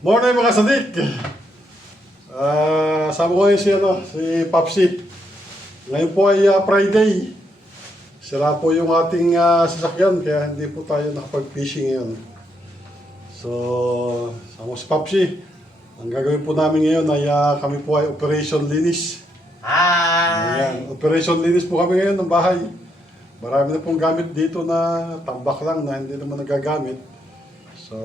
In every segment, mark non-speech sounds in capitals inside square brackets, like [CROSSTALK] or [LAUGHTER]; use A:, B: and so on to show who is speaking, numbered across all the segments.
A: Morning mga sadik! Ah, sabi ko si, ano, si Papsi. Ngayon po ay ah, Friday. Sira po yung ating ah, sasakyan kaya hindi po tayo nakapag-fishing ngayon. So, sama ko si Papsi. Ang gagawin po namin ngayon ay ah, kami po ay Operation Linis.
B: Hi!
A: Ayan, Operation Linis po kami ngayon ng bahay. Marami na pong gamit dito na tambak lang na hindi naman nagagamit. So,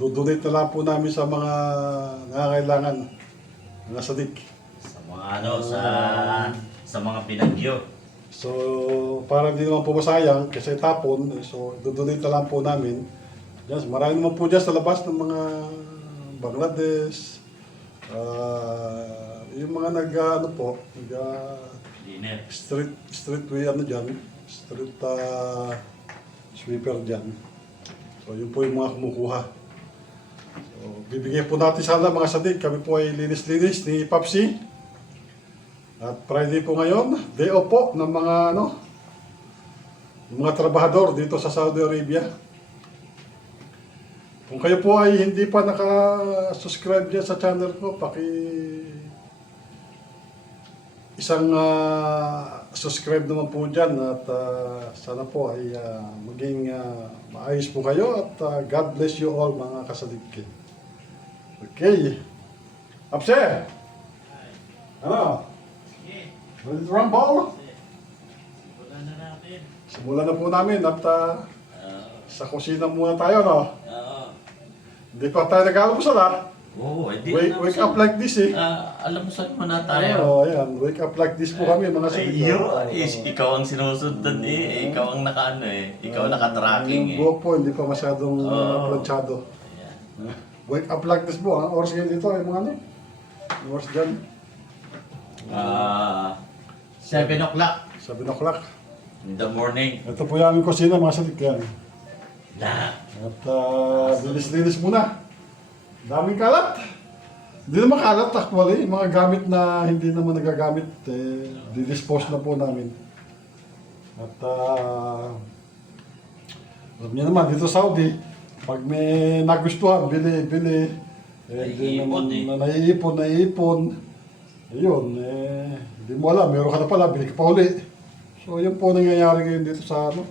A: dudonate na lang po namin sa mga nangangailangan. Mga sadik.
B: Sa mga ano, sa sa mga pinagyo.
A: So, para hindi naman po masayang kasi tapon, so dudonate na lang po namin. Yes, marami naman po dyan sa labas ng mga Bangladesh, ah, yung mga nag, ano po, nag, ah,
B: Dinner.
A: street, street way, ano dyan, street ah, sweeper dyan. So, yun po yung mga kumukuha. So, bibigyan po natin sana mga sadik. Kami po ay linis-linis ni Papsi. At Friday po ngayon, day off po ng mga ano, mga trabahador dito sa Saudi Arabia. Kung kayo po ay hindi pa naka-subscribe dyan sa channel ko, paki isang ah, subscribe naman po dyan at ah, sana po ay ah, maging ah, maayos po kayo at ah, God bless you all mga kasaligkin. Okay. Apse! Ano?
B: Sige,
A: Ready to rumble?
B: simulan na natin.
A: Simulan na po namin at
B: Oo.
A: sa kusina muna tayo, no?
B: Oo.
A: Hindi pa tayo nag-almusal, ha?
B: Oo, hindi
A: Wake,
B: na
A: wake up like this, eh.
B: Ah, alam mo saan muna tayo.
A: Oo, ayan. Wake up like this po kami, mga.
B: Ay,
A: Oo.
B: is, ikaw ang sinusundan eh. Ikaw ang nakaano eh. Ikaw ang
A: Yung
B: nakatracking eh.
A: buhok po, hindi pa masyadong
B: Oo.
A: uh, planchado.
B: Ayan.
A: Wake up like this po, ang oras ngayon dito, yung mga ano? Yung oras dyan,
B: Ah, 7 o'clock
A: 7 o'clock.
B: in the morning.
A: Ito po yung aming kusina, mga salig yan.
B: Na.
A: At uh, linis-linis muna. Daming kalat. Hindi naman kalat actually. Mga gamit na hindi naman nagagamit, eh, didispose na po namin. At uh, alam niyo naman, dito sa Saudi, pag may nagustuhan, bili, bili. Eh,
B: Naiipon
A: naman,
B: eh.
A: na naiipon, naiipon. Ayun, eh, hindi mo alam, meron ka na pala, bili ka pa uli. So, yun po nangyayari ngayon dito sa ano,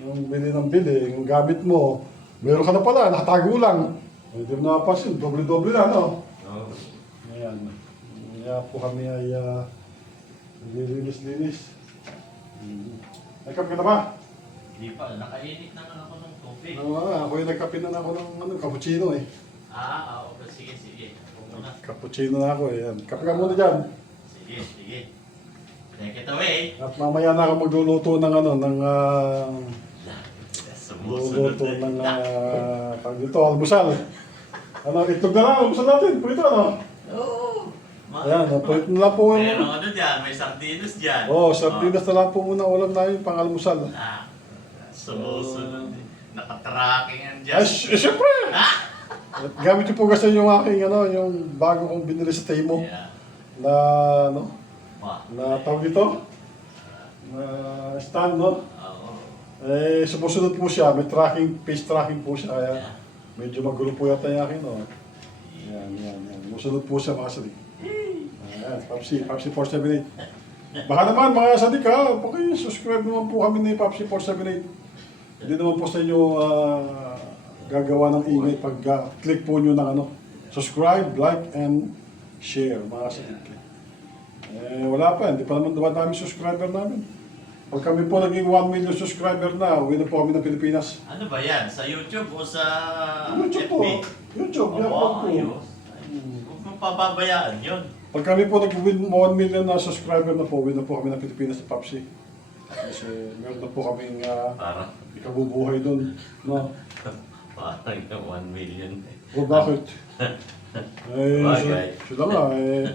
A: yung bili ng bili, yung gamit mo, meron ka na pala, nakatago lang. Hindi mo napapansin, doble-doble na, no?
B: Oh.
A: Ayan. Kaya po kami ay uh, naglilinis-linis. Mm. Nagkape ka na ba?
B: Hindi pa, nakainit naman ako ng tubig.
A: Ano nga, ako yung nagkape na ako ng ano, cappuccino eh.
B: Ah, oo, sige, sige. Ako muna.
A: Cappuccino na ako eh. Yan. Kape ka muna dyan.
B: Sige, sige. Take it away.
A: At mamaya na ako magluluto ng ano, ng uh, Luluto
B: na.
A: ng uh, tawag dito, almusal. Ano, itlog na lang, almusal natin. Prito, ano?
B: Oo.
A: Ayan, prito na lang po.
B: Meron ano dyan, may sardinas dyan.
A: Oh, sardinas na lang po muna ulam namin pang almusal.
B: Ah, sumusunod. Nakatracking yan dyan.
A: Ay, sy- syempre! Gamit ko po kasi yung aking, ano, yung bago kong binili sa Timo
B: Yeah.
A: na, ano, na tawag dito, na stand, no? Eh, sumusunod po siya, may tracking, face tracking po siya, kaya medyo magulo po yata yung akin, no? Yan, yan, yan. Sumusunod po siya, mga sadik. Ayan, Papsi, Papsi 478. Baka naman, mga sadik, ha, paki-subscribe naman po kami ni Papsi 478. Hindi naman po sa inyo ah, gagawa ng ingay pag ah, click po nyo ng ano, subscribe, like, and share, mga sadik. Eh, wala pa, hindi pa naman dumadami subscriber namin. Pag kami po naging 1 million subscriber na, uwi na po kami ng Pilipinas.
B: Ano ba yan? Sa YouTube o sa
A: YouTube po.
B: FB?
A: YouTube, yan
B: Oo,
A: po.
B: ayos. Huwag mong pababayaan yun.
A: Pag kami po nag-win 1 million na subscriber na po, uwi na po kami ng Pilipinas sa Papsi. Kasi meron na po kaming uh,
B: Parang,
A: ikabubuhay doon. No? [LAUGHS]
B: parang na 1 million.
A: O bakit? [LAUGHS] Eh,
B: Bagay.
A: sila nga, eh,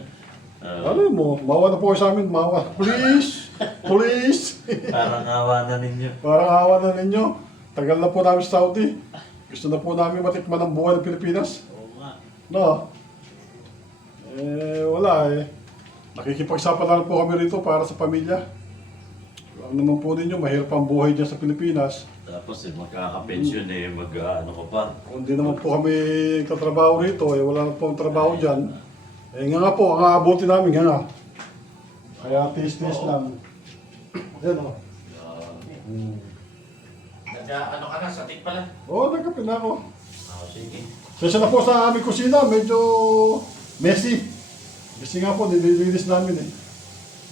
B: Ah,
A: ano mo, mawa na po kayo sa amin, mawa. Please! Please!
B: parang awa na ninyo.
A: Parang awa na ninyo. Tagal na po namin sa Saudi. Gusto na po namin matikman ang buhay ng Pilipinas.
B: Oo nga.
A: No? Eh, wala eh. Nakikipagsapalaran po kami rito para sa pamilya. Alam naman po ninyo, mahirap ang buhay dyan sa Pilipinas.
B: Tapos eh, magkakapensyon eh, mag ah, ano ka pa.
A: Kung di naman po kami katrabaho rito, eh, wala na po ang trabaho dyan. Eh nga nga po, ang aabuti namin, nga nga. Kaya tis-tis
B: Oo.
A: lang. Yan o.
B: Uh, Nagka, ano ka na, satik pala?
A: Oo, oh, nagkape na ako.
B: Ah, sige.
A: Kasi na po sa aming kusina, medyo messy. Kasi nga po, nililinis namin eh.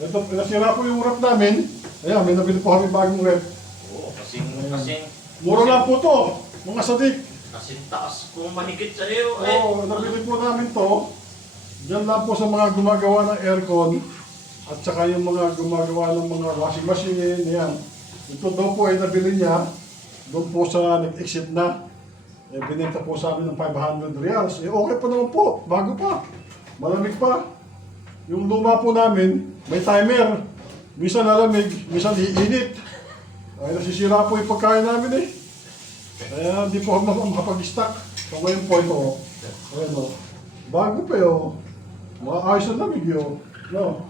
A: Ito, nasira po yung rep namin. Ayan, may nabili po kami bagong rep.
B: Oo, kasing, kasing,
A: Mura lang po to, mga sadik.
B: kasing taas kung mahigit sa iyo. Eh,
A: Oo, nabili po namin to. Diyan lang po sa mga gumagawa ng aircon at saka yung mga gumagawa ng mga washing machine, yan. Ito daw po ay nabili niya doon po sa nag-exit na. Eh, binenta po sa amin ng 500 reals. Eh, okay pa naman po. Bago pa. Malamig pa. Yung luma po namin, may timer. Minsan lalamig, minsan iinit. Ay, nasisira po yung pagkain namin eh. Kaya hindi po ako [LAUGHS] makapag-stock. So ngayon po ito, oh. Ayan o. Bago pa yun. Mga ayos ang lamig yun. No?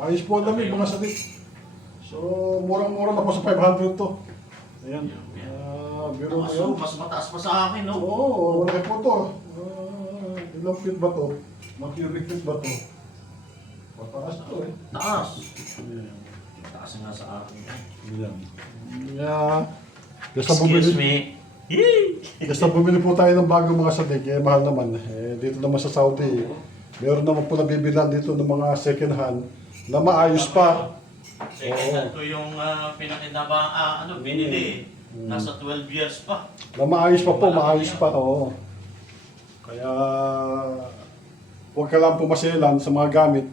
A: Ayos po ang lamig, mga sadik. So, murang-mura na po sa 500 to. Ayan. Ah, biro yun.
B: mas mataas pa sa akin, no?
A: Oo, wala po to. Ah, ilang feet ba to? Mag-cubic feet ba to? Mataas to eh.
B: Taas.
A: Ayan.
B: Taas nga sa akin.
A: Ayan. Yeah. Basta
B: Excuse
A: bumili,
B: me.
A: Basta bumili po tayo ng bagong mga sadik, eh mahal naman. Eh, dito naman sa Saudi, meron naman po nabibilan dito ng mga second hand na maayos pa.
B: Second hand ko yung uh, pinakinaba, ah, ano, binili. Nasa 12 years pa.
A: Na maayos pa po, maayos pa. Oo. Kaya, huwag ka lang pumaselan sa mga gamit.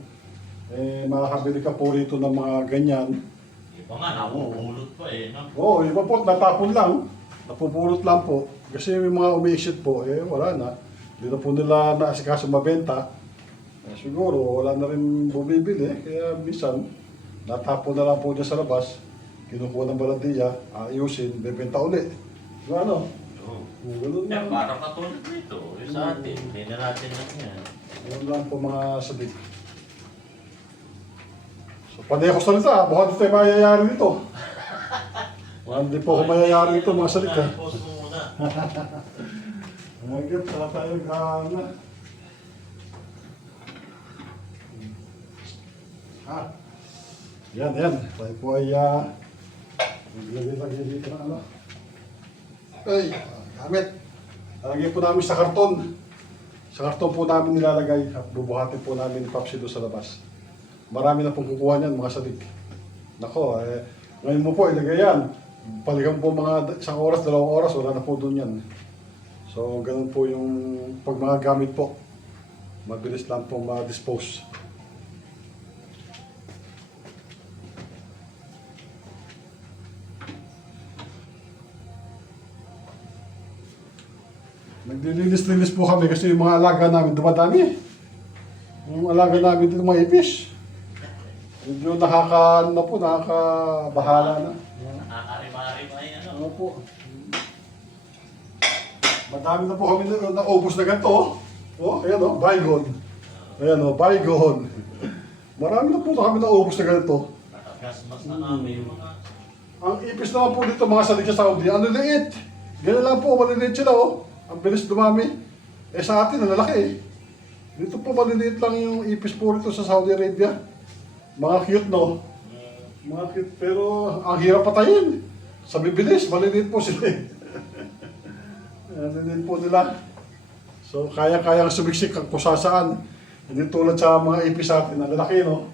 A: Eh, makakabili ka po rito ng mga ganyan.
B: Iba nga, napupulot pa eh, no?
A: Oo, oh, iba po, natapon lang. Napupulot lang po. Kasi may mga umi-exit po, eh wala na. Hindi na po nila naasikaso mabenta. Eh, siguro, wala na rin bumibili. Kaya minsan, natapon na lang po dyan sa labas. Kinukuha ng balandiya, ayusin, bebenta uli. So, ano?
B: Oo.
A: Ganun
B: Yan,
A: lang.
B: parang katulad nito. Yung sa atin, hindi na natin lang yan.
A: Ganun lang po mga sabik. So, panay ako salita. Mukhang hindi tayo mayayari nito. [LAUGHS] Mukhang hindi po ako mayayari nito mga salita.
B: Post mo muna.
A: Oh my God, saka tayo gana. Ha? Yan, yan. Tayo po ay uh, maglagay-lagay dito na ano. Ay, gamit. Lalagay po namin sa karton. Sa karton po namin nilalagay at bubuhatin po namin Papsi doon sa labas. Marami na pong kukuha niyan, mga sadik. Nako, eh, ngayon mo po ilagay yan. Palikan po mga isang oras, dalawang oras, wala na po doon yan. So, ganun po yung pag mga gamit po. Mabilis lang po ma-dispose. Naglilinis-linis po kami kasi yung mga alaga namin dumadami. Yung alaga namin dito mga ipis. Medyo nakaka, ano po, nakakabahala na.
B: Nakakarimari-mari yan, ano?
A: Ano po? Madami na po kami na naubos na ganito. Oh, oh ayan oh, bygone. Ayan oh, bygone. Marami na po na kami naubos na ganito.
B: Nakagasmas na namin yung mga...
A: Ang ipis naman po dito mga sa Saudi, ang liliit. Ganyan lang po, maliliit sila oh. Ang bilis dumami. Eh sa atin, ang lalaki eh. Dito po maliliit lang yung ipis po rito sa Saudi Arabia. Mga cute no? Mga cute, pero ang hirap patayin. Sa bibilis, maliliit po sila eh. [LAUGHS] Maliliit po nila. So kaya-kaya sumiksik kung saan. Hindi tulad sa mga ipis sa atin, ang lalaki no?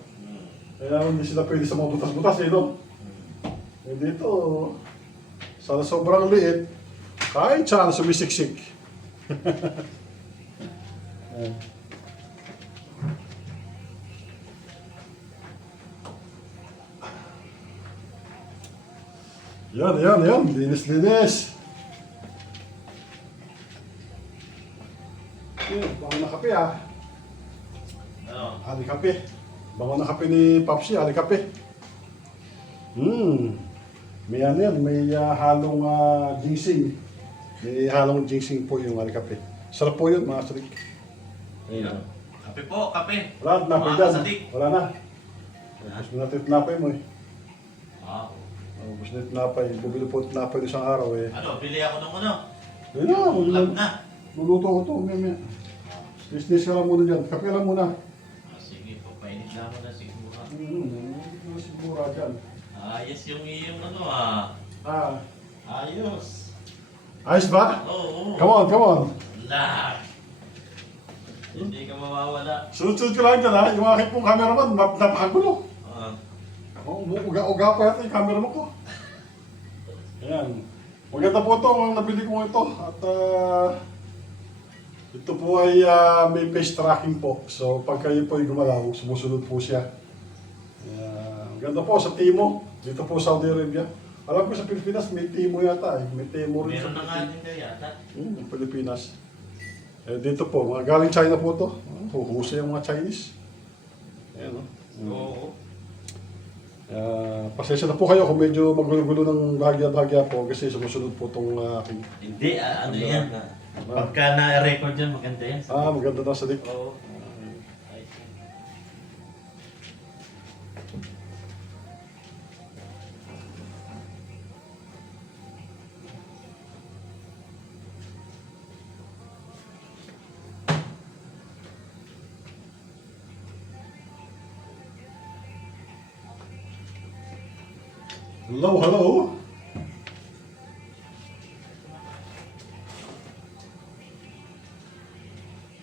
A: Kaya hindi sila pwede sa mga butas-butas eh no? Eh dito, sa sobrang liit, kahit saan sumisiksik. Yan, yan, yan. Linis, linis. Yan, bango na kape ah.
B: Ano?
A: Ali kape. Bango na kape ni Papsi, ali kape. Hmm. May ano yan, may ah, halong ah, ginseng. May halong ginseng po yung ali kape. Sarap po yun, mga sarik.
B: Ayun. Kape po, kape.
A: Wala na,
B: Mga
A: dyan.
B: kasadik.
A: Wala na. Tapos mo natin tinapay mo eh. Oh, gusto na tinapay. Bumili po ng tinapay isang araw eh.
B: Ano, pili ako ng ano.
A: Ayun na,
B: Ulam na.
A: Luluto ko ito, maya Business ka lang muna dyan. Kape lang muna.
B: Ah, sige, papainit na ako na siguro.
A: Hmm, siguro dyan.
B: Ayos yung iyong ano ah.
A: Ah,
B: Ayos.
A: Ayos ba?
B: Oo.
A: Come on, come on.
B: Nah. Hindi ka mawawala.
A: Sunod-sunod ko lang dyan ha. Yung aking pong cameraman, nap napakagulo.
B: Ah,
A: Oh, uga-uga pa yata yung camera mo ko. Ayan. Maganda po ito ang nabili ko ito. At ah, ito po ay ah, may face tracking po. So pag kayo po ay gumalaw, sumusunod po siya. Ayan. Ganda po sa Timo. Dito po Saudi Arabia. Alam ko sa Pilipinas may Timo yata eh. May Timo rin
B: meron na nga din kayo yata.
A: Hmm, Pilipinas. Eh, dito po, mga galing China po ito. Huhusay ang mga Chinese. Ayan o.
B: Oo.
A: Ah, pasensya na po kayo kung medyo magulo-gulo ng bahagya-bahagya po kasi sumusunod po itong aking...
B: Hindi, ah, ano
A: Ano?
B: yan. ah. Pagka na-record yan, maganda yan.
A: Ah, maganda na sa dik.
B: Oo.
A: Hello, hello.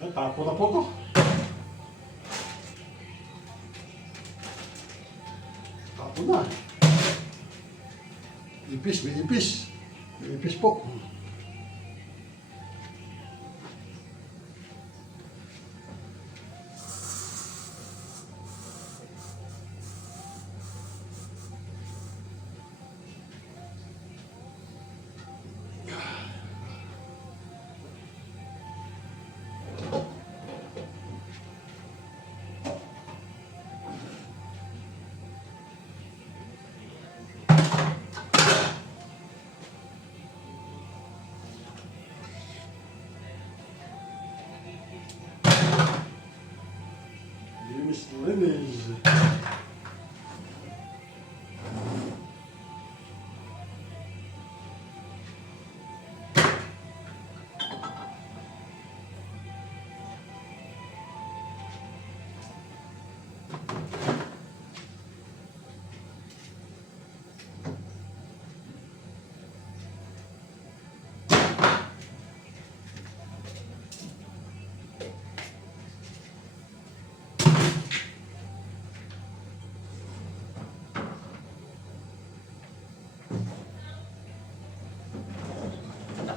A: Ay, tapo na po to. Tapo na. Ipis, may ipis. May ipis po.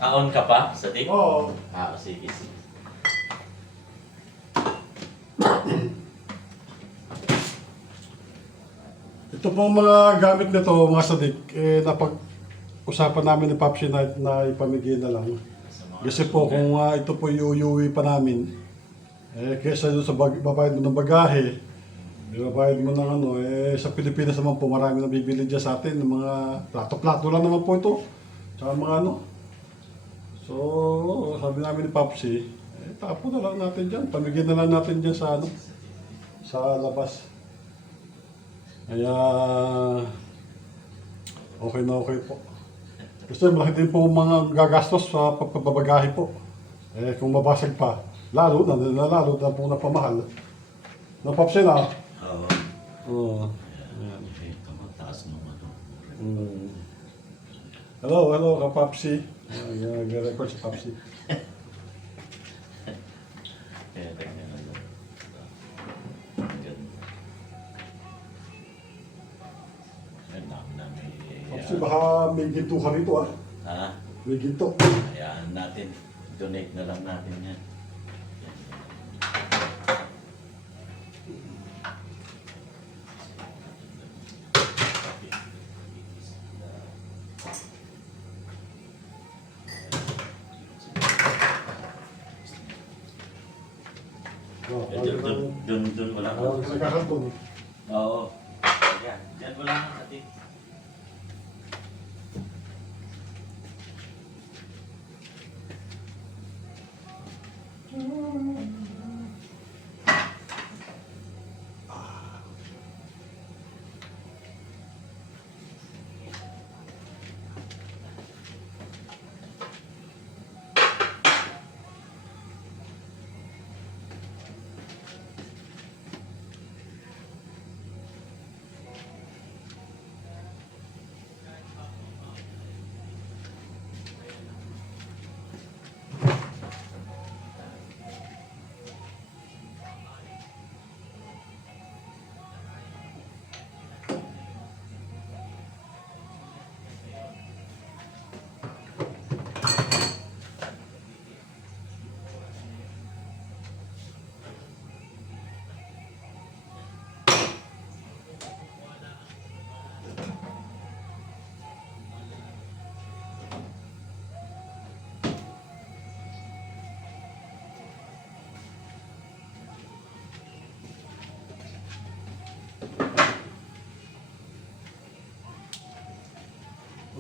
B: Naka-on ka pa sa tape?
A: Oo.
B: Ah, sige, sige.
A: Ito po mga gamit nito, mga sadik, eh, napag-usapan namin ni Papsi Night na ipamigay na lang. Kasi po kung ah, ito po iuwi pa namin, eh, kesa doon sa bag, babayad mo ng bagahe, babayad mo ng ano, eh, sa Pilipinas naman po marami na bibili dyan sa atin, ng mga plato-plato lang naman po ito. Tsaka mga ano. So, sabi namin ni Papsi, eh, tapo na lang natin dyan, pamigay na lang natin dyan sa ano, sa labas. Kaya, okay na okay po. Kasi malaki din po mga gagastos sa pagpapabagahe po. Eh, kung mabasag pa, lalo na, lalo na po napamahal. Napapsin na.
B: Oo.
A: Oo.
B: Ayan. Okay, tumataas ng ano.
A: Mm. Hello, hello, kapapsi. Uh, Nag-record si Papsi.
B: Kaya tingnan ano. Ganda. Ganda na may...
A: Papsi, baka may ginto ka rito ah.
B: Ha?
A: May ginto.
B: Hayaan natin. Donate na lang natin yan.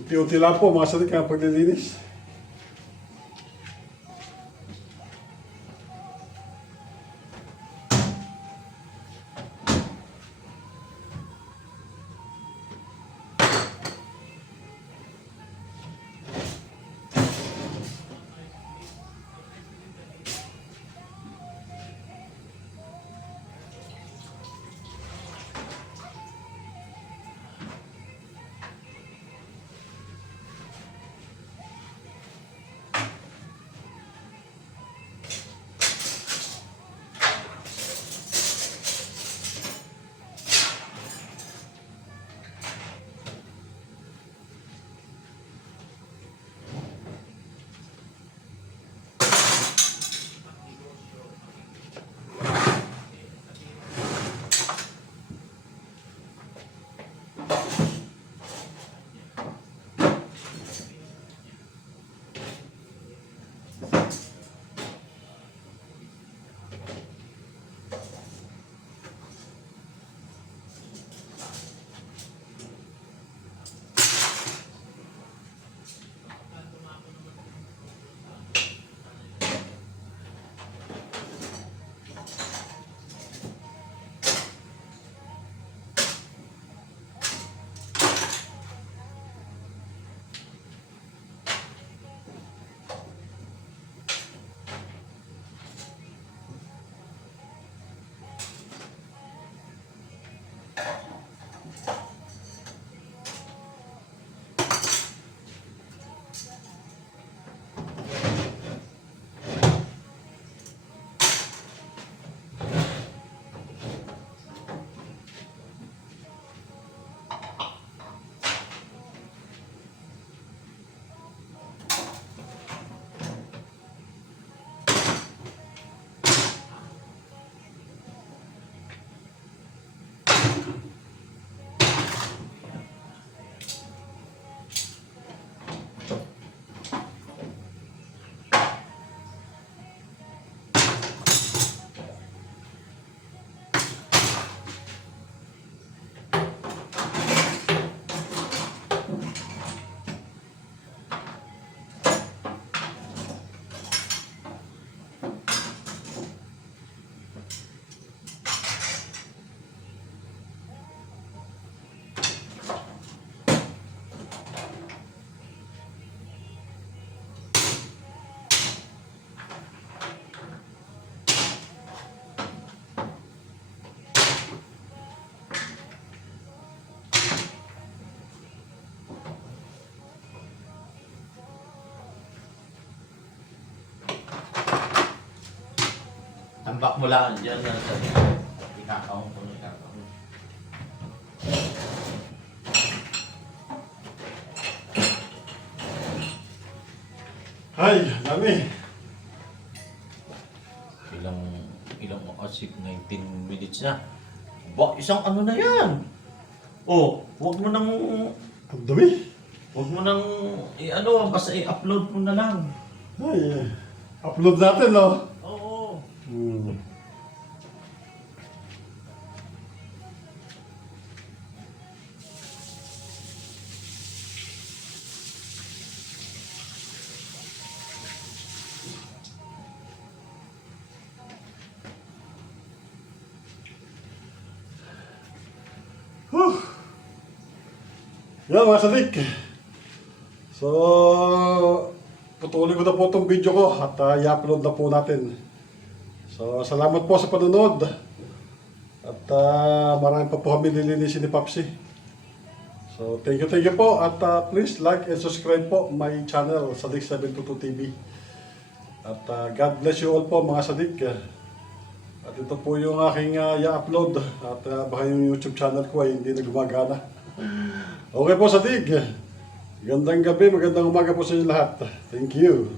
A: Unti-unti lang po mga sadik ang paglilinis.
B: Tambak mo lang dyan na sa ikakaon ko ng ikakaon.
A: Ay, dami.
B: Ilang, ilang asik, 19 minutes na. Ba, isang ano na yan? Oh, wag mo nang,
A: Ang dami.
B: wag mo nang, eh, ano, basta i-upload mo na lang.
A: Ay, upload natin, no? Whew. Yan mga sadik. So, putuloy ko na po itong video ko at uh, i-upload na po natin. So, salamat po sa panonood. At uh, marami pa po kami nilinisin ni Papsi. So, thank you, thank you po. At uh, please like and subscribe po my channel, Sadik 722 TV. At uh, God bless you all po mga Sadik. At ito po yung aking uh, i-upload. At uh, baka yung YouTube channel ko ay hindi na gumagana. Okay po Sadik. Magandang gabi, magandang umaga po sa inyo lahat. Thank you.